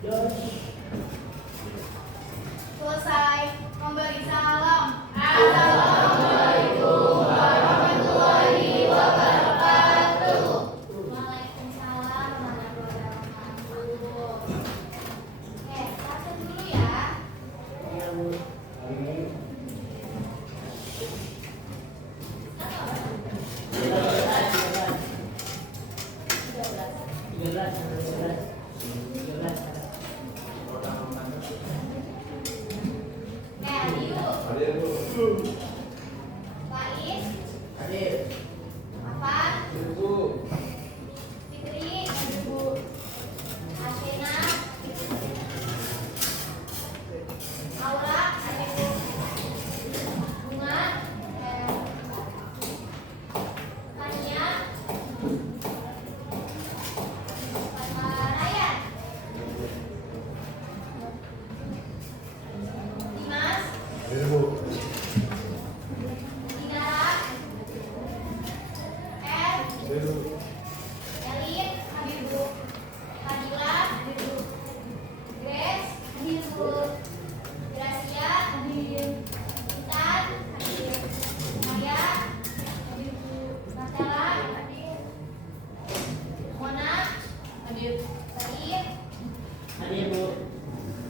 Selesai memberi salam. Assalamualaikum warahmatullahi wabarakatuh. Waalaikumsalam warahmatullahi wabarakatuh. Oke, klasen dulu ya. Faiz, Afan, Fitri, Ashena, Aura, Bunga, Tania, Ryan, Dimas, Dinara, Elin, Habibu, Fadila, Habibu, Grace, Habibu, Gracia, Habibu, Intan, Habibu, Maya, Habibu, Marcella, Habibu, Mona, Habibu, Said,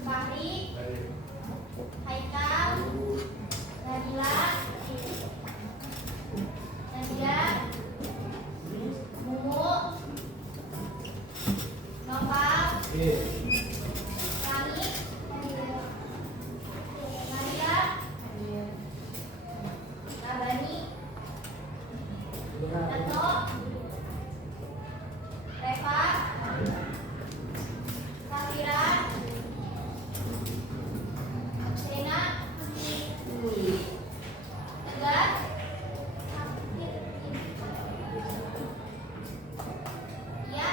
Fahri, Haikal, Nabila, Nadia, Mumu, Noval, Rani, Nadia, Nabani, Nato, Reva, Safira, Sena, Tegar, iya,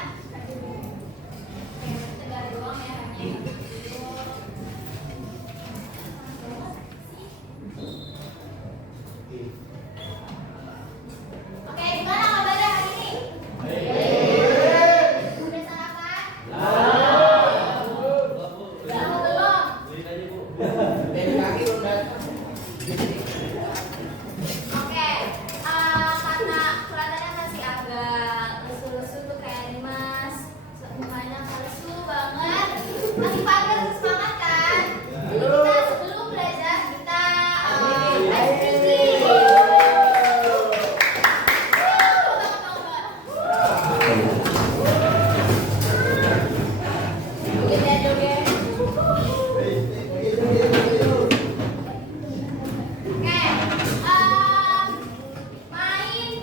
Tegar doang ya hanya. Oke, gimana kabarnya hari ini? Udah sarapan? Belum? Oke, karena kelihatannya masih agak lesu-lesu tuh kayak Dimas, mukanya lesu banget. Masih pada semangat kan? Kita sebelum belajar kita ice cream. Main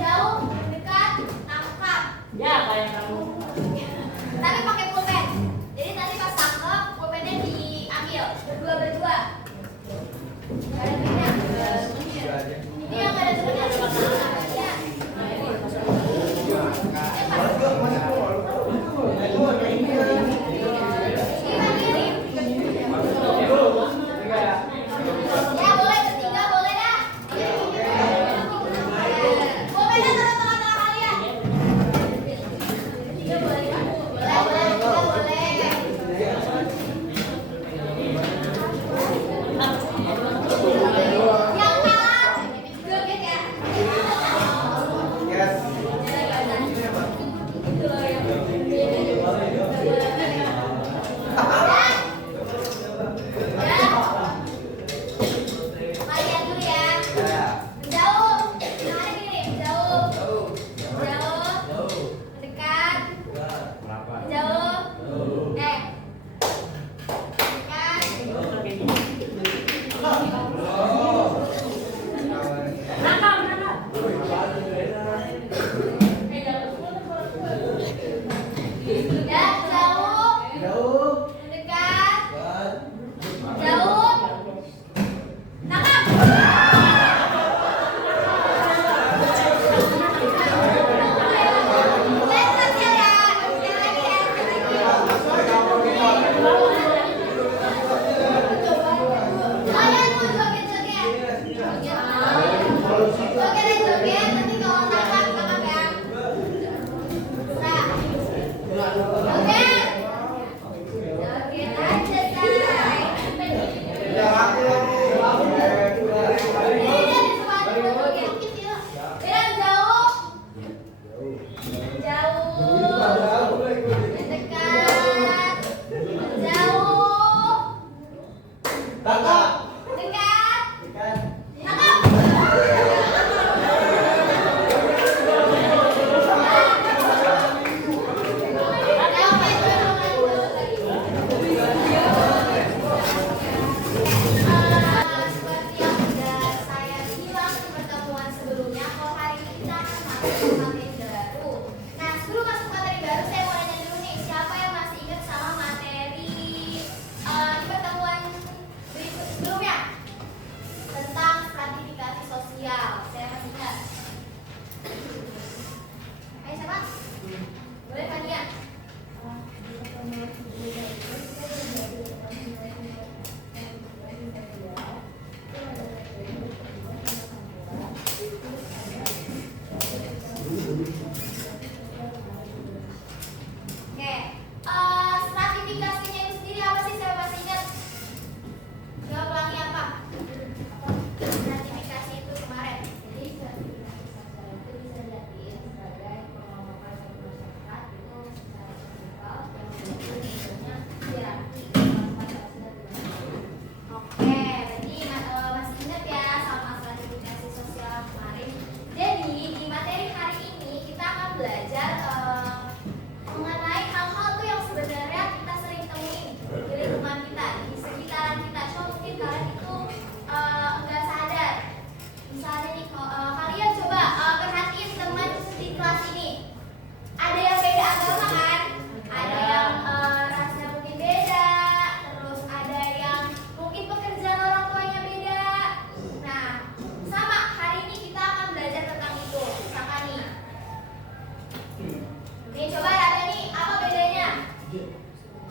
jauh, dekat, tangkap. Ya, kayak kamu. Tapi pakai pulpen. Jadi nanti pas tangkap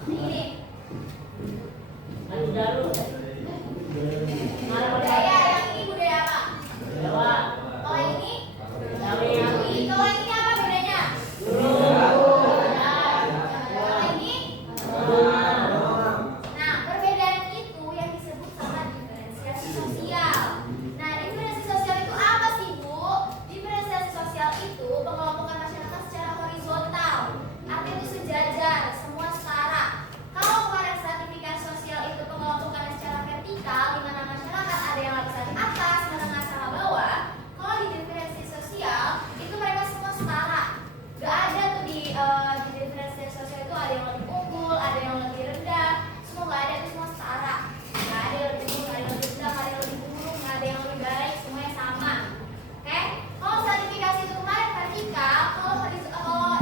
Ini. Jalur. Budaya yang ini budaya apa? Jawa. Kalau yang ini? Betawi. Kalau yang ini apa bedanya? Kalau ini? Nah, perbedaan itu yang disebut sama diferensiasi sosial. Nah, diferensiasi sosial itu apa sih, Bu? Diferensiasi sosial itu pengelompokan masyarakat secara horizontal. Artinya itu sejajar, semua setara. Kalau kemarin stratifikasi sosial itu pengelompokan secara vertikal, di mana masyarakat ada yang lapisan atas, menengah, sama bawah. Kalau di diferensiasi sosial itu mereka semua setara. Gak ada tuh di diferensiasi sosial itu ada yang lebih unggul, ada yang lebih rendah. Semua gak ada, itu semua setara. Gak ada yang lebih unggul, gak ada yang lebih rendah, gak ada yang lebih buruk, gak ada yang lebih baik, semuanya sama. Oke? Kalau stratifikasi itu kemarin vertikal, kalau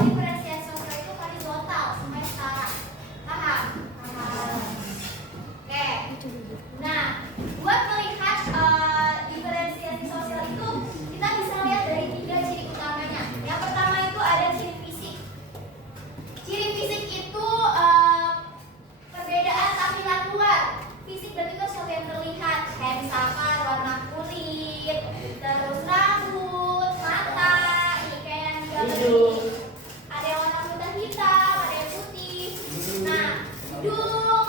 diferensiasi sosial itu horizontal, semuanya setara. Paham? Paham. Oke. Nah, buat melihat diferensiasi sosial itu, kita bisa lihat dari 3 ciri utamanya. Yang pertama itu ada ciri fisik. Ciri fisik itu perbedaan tampilan luar. Fisik berarti itu sesuatu yang terlihat, kayak misalkan warna kulit, terus rambut, mata, ini kayak yang di gambar ini. Ada yang warna kulit hitam, ada yang putih. Nah, hidung.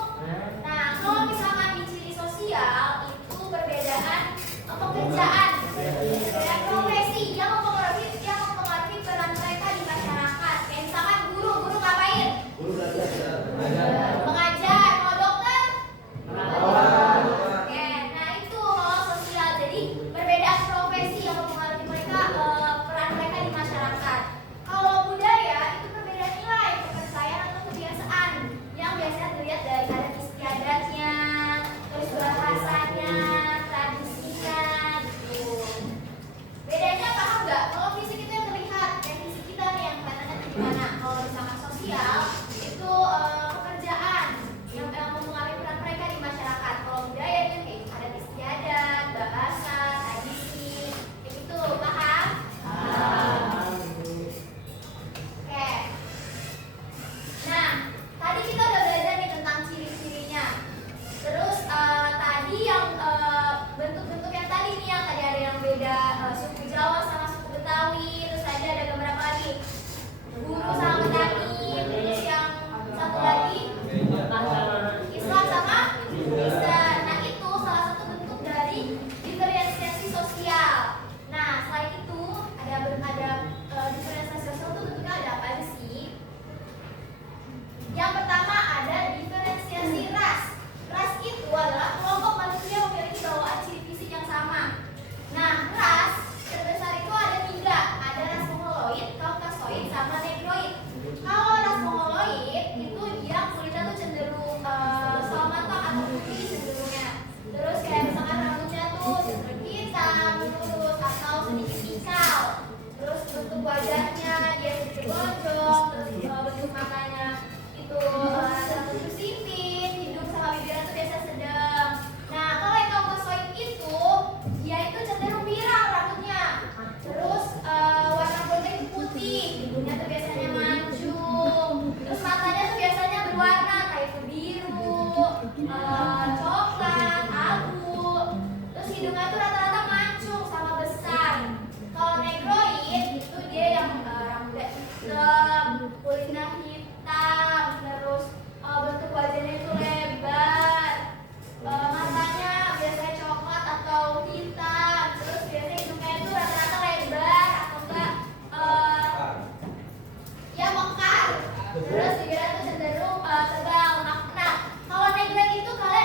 Nah, kalau misalkan di ciri sosial itu perbedaan pekerjaan, perbedaan profesi yang mempengaruhi peran mereka di masyarakat. Kayak misalkan guru ngapain? Mengajar. Kalau dokter? Oke, nah itu kalau sosial. Jadi perbedaan profesi yang mempengaruhi mereka peran mereka di masyarakat. Kalau budaya itu perbedaan nilai, kepercayaan atau kebiasaan yang biasanya terlihat dari adat istiadatnya, terus bahasanya, tradisinya, gitu. Bedanya paham nggak? Kalau fisik itu yang terlihat, kayak fisik kita nih yang kelihatannya tuh gimana. Kalau misalkan sosial itu pekerjaan yang mempengaruhi peran mereka di masyarakat. Kalau budaya itu kayak adat istiadat, bahasa, tradisi, kayak gitu. Paham? Oke. Nah, tadi kita udah belajar nih tentang ciri-cirinya. Terus tadi yang bentuk-bentuk yang tadi nih, yang tadi ada yang beda suku Jawa sama suku Betawi. Terus tadi ada gambar apa lagi? Guru sama petani. Terus yang satu lagi Islam sama Kristen. Nah, itu salah satu bentuk dari diferensiasi sosial. Nah, selain itu ada diferensiasi sosial itu bentuknya ada apa aja sih? Yang pertama ada diferensiasi ras. Ras itu adalah kelompok manusia yang memiliki bawaan ciri fisik yang sama. Nah, ras terbesar itu ada 3. Ada ras mongoloid, kaukasoid, sama negroid. Kalau ras mongoloid itu dia kulitnya tuh cenderung sawo matang atau putih cenderungnya. Terus kayak misalkan rambutnya tuh cenderung hitam, lurus atau sedikit ikal. Terus bentuk wajahnya dia sedikit lonjong, terus bentuk matanya itu rata-rata itu sipit, hidung sama bibirnya tuh biasa sedang. Nah, kalau yang kaukasoid itu dia itu cenderung pirang rambutnya. Terus warna kulitnya itu putih, hidungnya tuh biasanya mancung. Terus matanya tuh biasanya berwarna kayak itu biru, coklat, abu. Terus hidungnya tuh rata-rata mancung sama besar. Kalau negroid itu dia yang rambutnya hitam, kulitnya hitam, terus bentuk wajahnya itu lebar, matanya biasanya coklat atau hitam, terus biasanya hidungnya itu rata-rata lebar atau enggak ya mekar, terus bibirnya itu cenderung tebal. Nah, kalau negroid itu kalian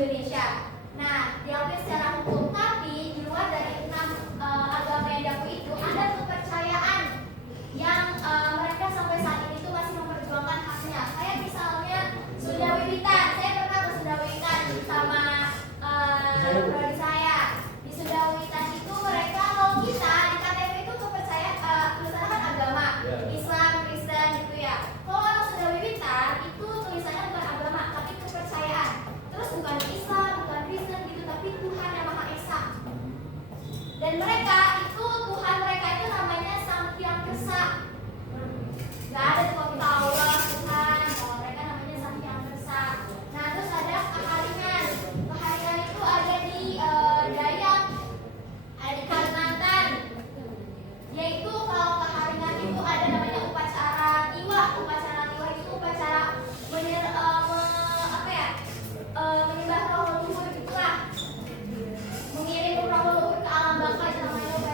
Indonesia. Nah, diakui secara hukum, tapi di luar dari 6 agama yang diakui itu ada kepercayaan yang mereka sampai saat ini tuh masih memperjuangkan haknya. Kayak misalnya Sunda Wiwitan, saya pernah ke Sunda Wiwitan sama prodi saya. Di Sunda Wiwitan itu mereka, kalau kita di KTP itu kepercayaan tulisannya kan agama, Islam, Kristen gitu ya. Kalau orang Sunda Wiwitan itu tulisannya bukan agama, tapi kepercayaan. Terus bukan Islam, bukan Kristen gitu, tapi Tuhan yang Maha Esa. Dan mereka itu, Tuhan mereka itu namanya Sang Hyang Kersa. Gak ada tuh kalau kita Allah, Tuhan, kalau mereka namanya Sang Hyang Kersa. Nah, terus ada Kaharingan. Kaharingan itu ada di Dayak, ada di Kalimantan. Yaitu kalau Kaharingan itu ada namanya upacara Tiwah. Upacara Tiwah itu upacara menyembah roh leluhur gitulah. Mengirim roh leluhur ke alam baka itu namanya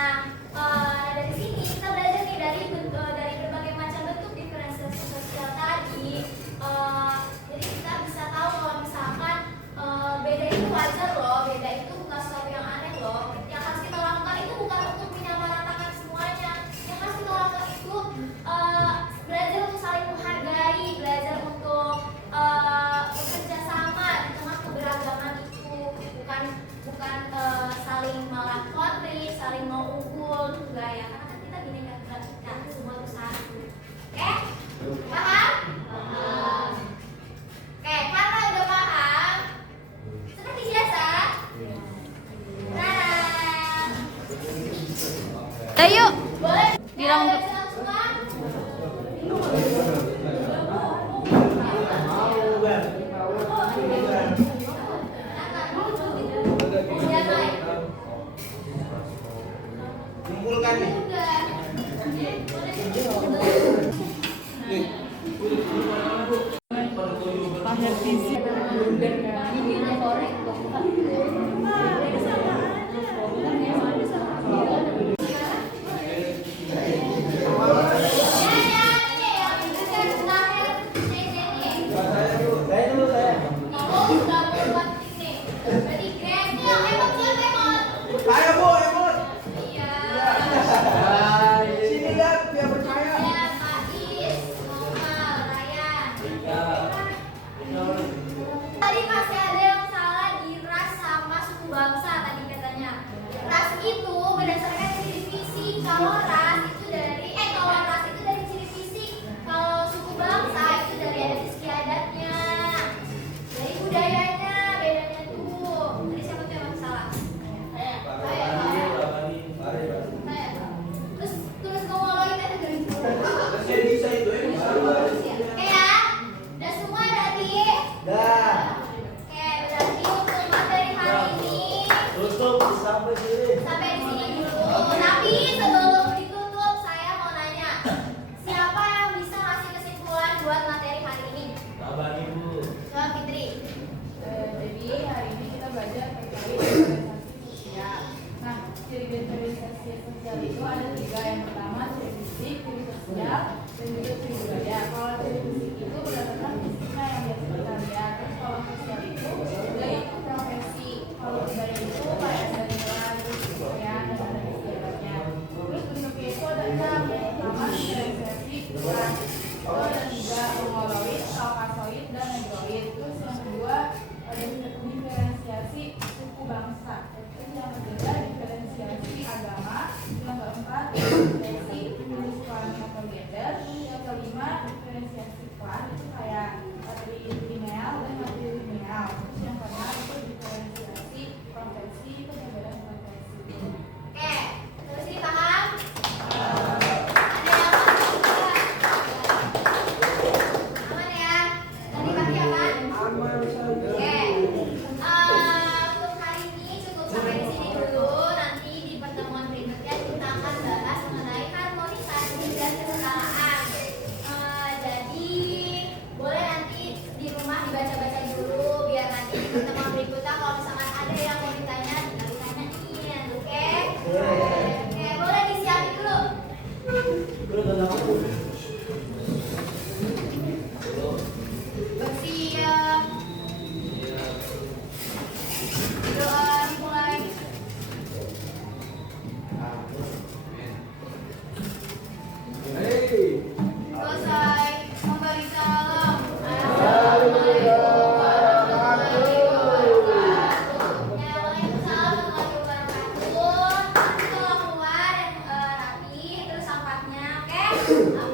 Nah, dari sini kita belajar nih dari berbagai macam bentuk diferensiasi sosial tadi. Jadi kita bisa tahu kalau misalkan beda itu wajar loh, beda itu bukan sesuatu yang aneh loh. Yang harus kita lakukan itu bukan untuk menyamaratakan semuanya. Yang harus kita lakukan itu belajar untuk saling menghargai, belajar untuk bekerja sama di tengah keberagaman itu, bukan saling malah konflik, saling mau unggul, enggak ya, karena kan kita bineka tunggal ika, semua itu satu. Oke? Paham? Paham. Oke, karena udah paham, seperti biasa. Nah, Ayo, boleh bilang ya, semua. Kumpulkan nih. pakai visi. Saya Bu, Emon. Sini lihat biar percaya. Tadi masih ada yang salah di ras sama suku bangsa tadi katanya. Ras itu berdasarkan ciri fisik. Kalau ras itu dari ciri fisik. Kalau suku bangsa itu dari adat istiadatnya, dari budayanya, bedanya tuh. Tadi siapa tuh yang masih salah? Saya. Terus ngomongin aja dari dulu. Saya bisa itu ya. Oke ya, udah semua berarti. Dah. Oke, berarti untuk materi hari ini Tutup sampai sini. sampai di sini dulu. Tapi sebelum ditutup, saya mau nanya, siapa yang bisa ngasih kesimpulan buat materi hari ini? Abang Ibu. Coba Fitri. Jadi hari ini kita belajar terkait diferensiasi sosial. Nah, ciri diferensiasi sosial itu ada 3. Yang pertama ciri fisik, ciri sosial, dan juga ciri budaya. Kalau ciri fisik itu berdasarkan fisiknya yang biasa kita lihat. Terus kalau sosial itu budaya itu profesi. Kalau budaya itu kayak dari nilai, terus kebudayaan dan ada istiadatnya. Terus bentuknya itu ada 6. Yang pertama diferensiasi ukuran. Itu ada 3, mongoloid, kaukasoid, dan negroid. Terus yang kedua ada diferensiasi suku bangsa. Terus yang ketiga diferensiasi agama. Yang keempat diferensiasi jenis kelamin atau gender. Yang kelima diferensiasi klan, itu kayak matrilineal dan matrilineal. Terus yang keenam itu diferensiasi profesi, itu perbedaan profesi. Oke, terus ini paham? Ada yang masih enggak? Aman ya? Tadi pagi aman? Aman saja. Oke, untuk hari ini cukup sampai di sini dulu. Nanti di pertemuan berikutnya kita akan bahas mengenai harmonisasi dan kesetaraan. Jadi boleh nanti di rumah dibaca-baca dulu biar nanti di pertemuan berikutnya kalau misalkan ada yang mau ditanya, tinggal ditanyain, oke? Oke, boleh disiapin dulu. Bersiap. Doa dimulai. Hei. Selesai memberi salam. Assalamualaikum warahmatullahi wabarakatuh. Ya, waalaikumsalam warahmatullahi wabarakatuh. Nanti kalau keluar yang rapi, terus sampahnya, oke?